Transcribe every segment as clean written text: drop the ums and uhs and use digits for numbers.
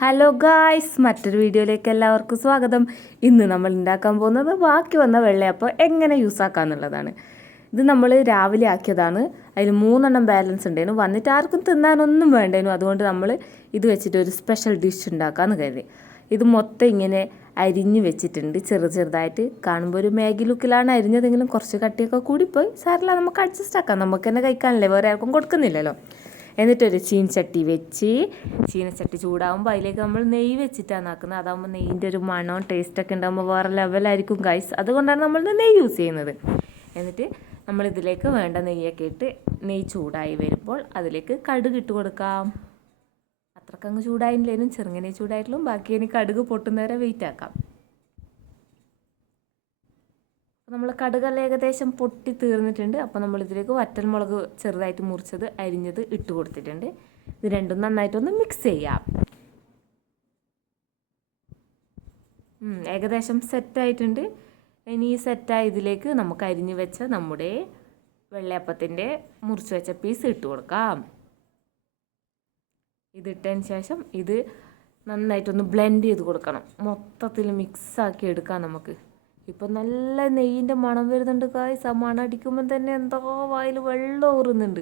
Hello guys, മറ്റൊരു വീഡിയോയിലേക്ക് എല്ലാവർക്കും സ്വാഗതം. ഇന്ന് നമ്മൾ ഉണ്ടാക്കാൻ പോകുന്നത് ബാക്കി വന്ന വെള്ളയപ്പം എങ്ങനെ യൂസ് ആക്കാന്നുള്ളതാണ്. ഇത് നമ്മൾ രാവിലെ ആക്കിയതാണ്. അതിൽ 3 ബാലൻസ് ഉണ്ടായിരുന്നു. വന്നിട്ട് ആർക്കും തിന്നാനൊന്നും വേണ്ടേനു. അതുകൊണ്ട് നമ്മൾ ഇത് വെച്ചിട്ട് ഒരു സ്പെഷ്യൽ ഡിഷ് ഉണ്ടാക്കാമെന്ന് കരുതി. ഇത് മൊത്തം ഇങ്ങനെ അരിഞ്ഞ് വെച്ചിട്ടുണ്ട്, ചെറുതായിട്ട്. കാണുമ്പോൾ ഒരു മാഗി ലുക്കിലാണ് അരിഞ്ഞതെങ്കിലും കുറച്ച് കട്ടിയൊക്കെ കൂടിപ്പോയി. സാരമില്ല, നമുക്ക് അഡ്ജസ്റ്റ് ആക്കാം. നമുക്ക് തന്നെ കഴിക്കാനല്ലേ, വേറെ ആർക്കും കൊടുക്കുന്നില്ലല്ലോ. എന്നിട്ടൊരു ചീനച്ചട്ടി വെച്ച്, ചീനച്ചട്ടി ചൂടാകുമ്പോൾ അതിലേക്ക് നമ്മൾ നെയ്യ് വെച്ചിട്ടാണ് ആക്കുന്നത്. അതാകുമ്പോൾ നെയ്യിൻ്റെ ഒരു മണവും ടേസ്റ്റൊക്കെ ഉണ്ടാകുമ്പോൾ വേറെ ലെവലായിരിക്കും ഗൈസ്. അതുകൊണ്ടാണ് നമ്മൾ നെയ്യ് യൂസ് ചെയ്യുന്നത്. എന്നിട്ട് നമ്മളിതിലേക്ക് വേണ്ട നെയ്യൊക്കെ ഇട്ട്, നെയ്യ് ചൂടായി വരുമ്പോൾ അതിലേക്ക് കടുക് ഇട്ട് കൊടുക്കാം. അത്രക്കങ്ങ് ചൂടായില്ലേനും ചെറുങ്ങനെ ചൂടായിട്ടുള്ളൂ. ബാക്കി ഇനി കടുക് പൊട്ടുന്നവരെ വെയിറ്റ് ആക്കാം. നമ്മൾ കടുകെല്ലാം ഏകദേശം പൊട്ടി തീർന്നിട്ടുണ്ട്. അപ്പോൾ നമ്മളിതിലേക്ക് വറ്റൽമുളക് ചെറുതായിട്ട് മുറിച്ചത് അരിഞ്ഞത് ഇട്ട് കൊടുത്തിട്ടുണ്ട്. ഇത് രണ്ടും നന്നായിട്ടൊന്ന് മിക്സ് ചെയ്യാം. ഏകദേശം സെറ്റായിട്ടുണ്ട്. ഇനി ഈ സെറ്റായ ഇതിലേക്ക് നമുക്ക് അരിഞ്ഞ് വെച്ച നമ്മുടെ വെള്ളയപ്പത്തിൻ്റെ മുറിച്ച് വെച്ച പീസ് ഇട്ട് കൊടുക്കാം. ഇതിട്ടതിന് ശേഷം ഇത് നന്നായിട്ടൊന്ന് ബ്ലെൻഡ് ചെയ്ത് കൊടുക്കണം. മൊത്തത്തിൽ മിക്സാക്കി എടുക്കാം നമുക്ക്. ഇപ്പം നല്ല നെയ്യിൻ്റെ മണം വരുന്നുണ്ട് ഗായ്സ്. ആ മണം അടിക്കുമ്പം തന്നെ എന്തോ വായിൽ വെള്ളം ഊറുന്നുണ്ട്.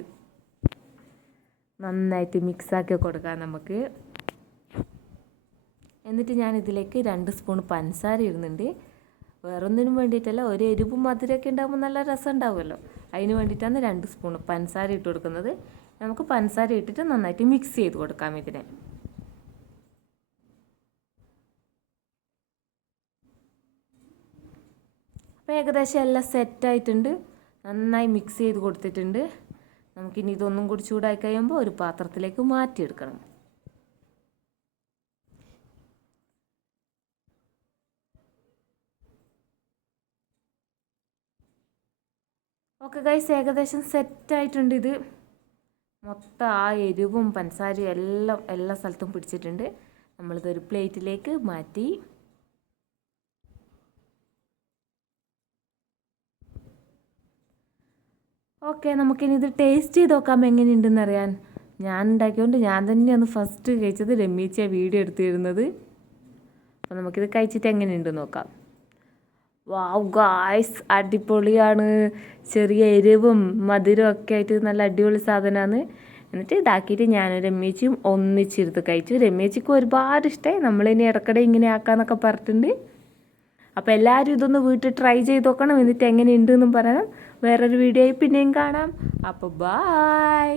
നന്നായിട്ട് മിക്സാക്കി കൊടുക്കാം നമുക്ക്. എന്നിട്ട് ഞാൻ ഇതിലേക്ക് 2 സ്പൂൺ പഞ്ചസാര ഇടുന്നുണ്ട്. വേറൊന്നിനും വേണ്ടിയിട്ടല്ല, ഒരു എരിവും മധുരമൊക്കെ ഉണ്ടാകുമ്പോൾ നല്ല രസം ഉണ്ടാവുമല്ലോ. അതിന് വേണ്ടിയിട്ടാണ് 2 സ്പൂൺ പഞ്ചസാര ഇട്ട് കൊടുക്കുന്നത്. നമുക്ക് പഞ്ചസാര ഇട്ടിട്ട് നന്നായിട്ട് മിക്സ് ചെയ്ത് കൊടുക്കാം ഇതിനെ. അപ്പോൾ ഏകദേശം എല്ലാം സെറ്റായിട്ടുണ്ട്. നന്നായി മിക്സ് ചെയ്ത് കൊടുത്തിട്ടുണ്ട്. നമുക്കിനി ഇതൊന്നും കൂടി ചൂടായി കഴിയുമ്പോൾ ഒരു പാത്രത്തിലേക്ക് മാറ്റിയെടുക്കണം. ഓക്കെ ഗൈസ്, ഏകദേശം സെറ്റായിട്ടുണ്ട്. ഇത് മൊത്തം ആ എരിവും പഞ്ചസാരയും എല്ലാ സ്ഥലത്തും പിടിച്ചിട്ടുണ്ട്. നമ്മളിതൊരു പ്ലേറ്റിലേക്ക് മാറ്റി. ഓക്കെ, നമുക്കിനി ഇത് ടേസ്റ്റ് ചെയ്ത് നോക്കാം എങ്ങനെയുണ്ടെന്ന് അറിയാൻ. ഞാൻ ഉണ്ടാക്കിയതുകൊണ്ട് ഞാൻ തന്നെയാണ് ഫസ്റ്റ് കഴിച്ചത്. രമ്യച്ചിയാണ് വീഡിയോ എടുത്തിരുന്നത്. അപ്പോൾ നമുക്കിത് കഴിച്ചിട്ട് എങ്ങനെയുണ്ടെന്ന് നോക്കാം. വാവ് ഗായ്സ്, അടിപൊളിയാണ്. ചെറിയ എരിവും മധുരവും ഒക്കെ ആയിട്ട് നല്ല അടിപൊളി സാധനമാണ്. എന്നിട്ട് ഇതാക്കിയിട്ട് ഞാനും രമ്യച്ചിയും ഒന്നിച്ചിരുത്ത് കഴിച്ചു. രമ്യച്ചിക്ക് ഒരുപാട് ഇഷ്ടമായി. നമ്മളിനി ഇടയ്ക്കിടെ ഇങ്ങനെ ആക്കാമെന്നൊക്കെ പറഞ്ഞിട്ടുണ്ട്. അപ്പോൾ എല്ലാവരും ഇതൊന്ന് വീട്ടിൽ ട്രൈ ചെയ്ത് നോക്കണം. എന്നിട്ട് എങ്ങനെയുണ്ടെന്നും പറയണം. വേറൊരു വീഡിയോയിൽ പിന്നെയും കാണാം. അപ്പോൾ ബായ്.